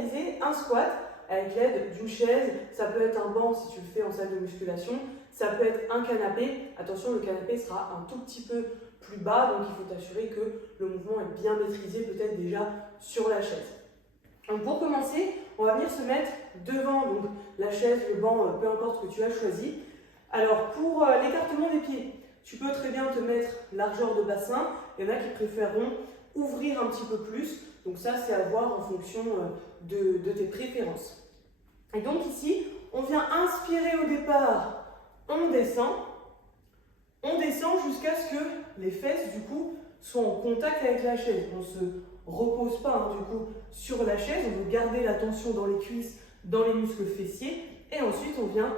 réaliser un squat avec l'aide d'une chaise. Ça peut être un banc si tu le fais en salle de musculation. Ça peut être un canapé. Attention, le canapé sera un tout petit peu plus bas, donc il faut t'assurer que le mouvement est bien maîtrisé, peut-être déjà sur la chaise. Donc pour commencer, on va venir se mettre devant donc, la chaise, le banc, peu importe ce que tu as choisi. Alors pour l'écartement des pieds, tu peux très bien te mettre largeur de bassin. Il y en a qui préféreront ouvrir un petit peu plus. Donc ça, c'est à voir en fonction de tes préférences. Et donc ici, on vient inspirer au départ, on descend jusqu'à ce que les fesses du coup soient en contact avec la chaise. On ne se repose pas du coup sur la chaise, on veut garder la tension dans les cuisses, dans les muscles fessiers, et ensuite on vient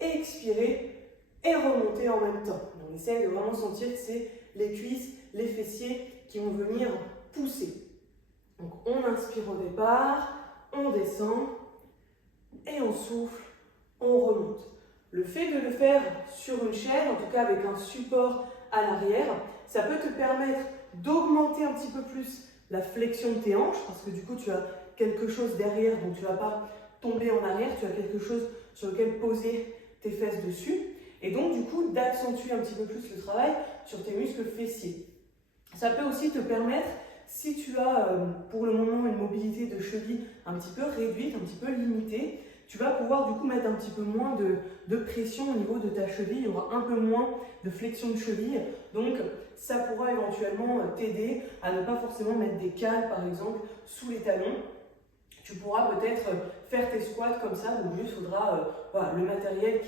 expirer et remonter en même temps. On essaie de vraiment sentir que c'est les cuisses, les fessiers qui vont venir pousser. Donc on inspire au départ, on descend, et on souffle, on remonte. Le fait de le faire sur une chaise, en tout cas avec un support à l'arrière, ça peut te permettre d'augmenter un petit peu plus la flexion de tes hanches, parce que du coup tu as quelque chose derrière, donc tu ne vas pas tomber en arrière, tu as quelque chose sur lequel poser tes fesses dessus, et donc du coup d'accentuer un petit peu plus le travail sur tes muscles fessiers. Ça peut aussi te permettre, si tu as pour le moment une mobilité de cheville un petit peu réduite, un petit peu limitée, tu vas pouvoir du coup mettre un petit peu moins de pression au niveau de ta cheville, il y aura un peu moins de flexion de cheville, donc ça pourra éventuellement t'aider à ne pas forcément mettre des cales par exemple sous les talons. Tu pourras peut-être faire tes squats comme ça, donc juste il faudra voilà, le matériel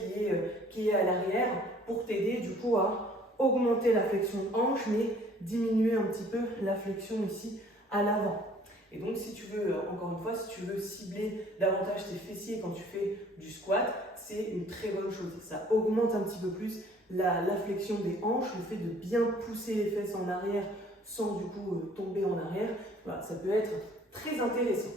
qui est à l'arrière pour t'aider du coup à augmenter la flexion de hanche, mais diminuer un petit peu la flexion ici à l'avant. Et donc si tu veux, encore une fois, si tu veux cibler davantage tes fessiers quand tu fais du squat, c'est une très bonne chose. Ça augmente un petit peu plus la flexion des hanches, le fait de bien pousser les fesses en arrière sans du coup tomber en arrière. Voilà, ça peut être très intéressant.